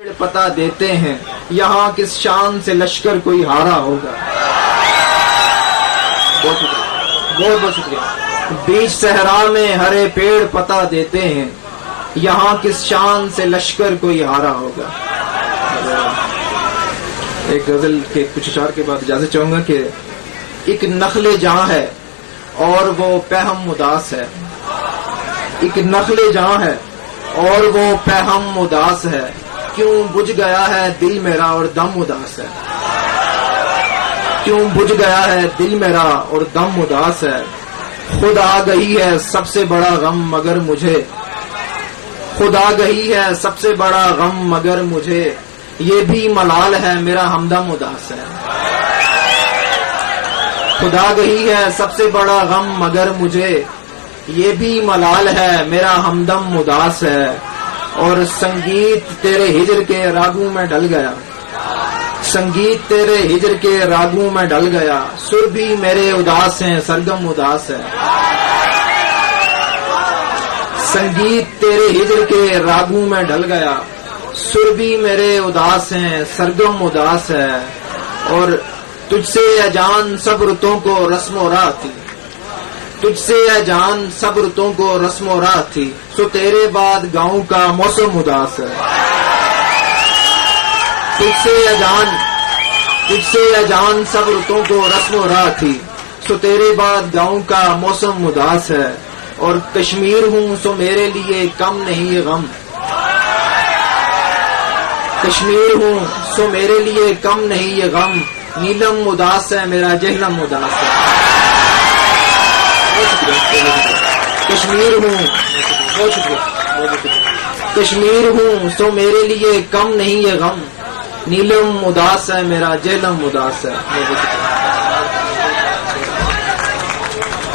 पता देते हैं यहाँ किस शान से लश्कर कोई हारा होगा। बहुत बहुत शुक्रिया। बीच सहरा में हरे पेड़ पता देते हैं यहाँ किस शान से लश्कर कोई हारा होगा। एक गजल के कुछ अशार के बाद इजाजत चाहूंगा कि एक नखले जहां है और वो पैहम उदास है। एक नखले जहां है और वो पैहम उदास है, क्यों बुझ गया है दिल मेरा और दम उदास है। क्यों बुझ गया है दिल मेरा और दम उदास है। खुद आ गई है सबसे बड़ा गम मगर मुझे, खुद आ गई है सबसे बड़ा गम मगर मुझे, ये भी मलाल है मेरा हमदम उदास है। खुद आ गई है सबसे बड़ा गम मगर मुझे, ये भी मलाल है मेरा हमदम उदास है। और संगीत तेरे हिजर के रागों में ढल गया, संगीत तेरे हिजर के रागों में ढल गया, सुर भी मेरे उदास हैं सरगम उदास है। संगीत तेरे हिजर के रागों में ढल गया, सुर भी मेरे उदास हैं सरगम उदास है। और तुझसे अजान सब रुतों को रस्म राह थी, तुझसे अजान सब रुतों को रस्म राह थी, सो तेरे बाद गाँव का मौसम उदास है। तुझसे अजान सब रुतों को रस्म राह थी, सो तेरे बाद गाँव का मौसम उदास है। और कश्मीर हूँ सो मेरे लिए कम नहीं गम, कश्मीर हूँ सो मेरे लिए कम नहीं ये गम, नीलम उदास है मेरा जहलम उदास है। कश्मीर हूँ, बहुत शुक्रिया। कश्मीर हूँ सो मेरे लिए कम नहीं ये गम, नीलम उदास है मेरा जहलम उदास है।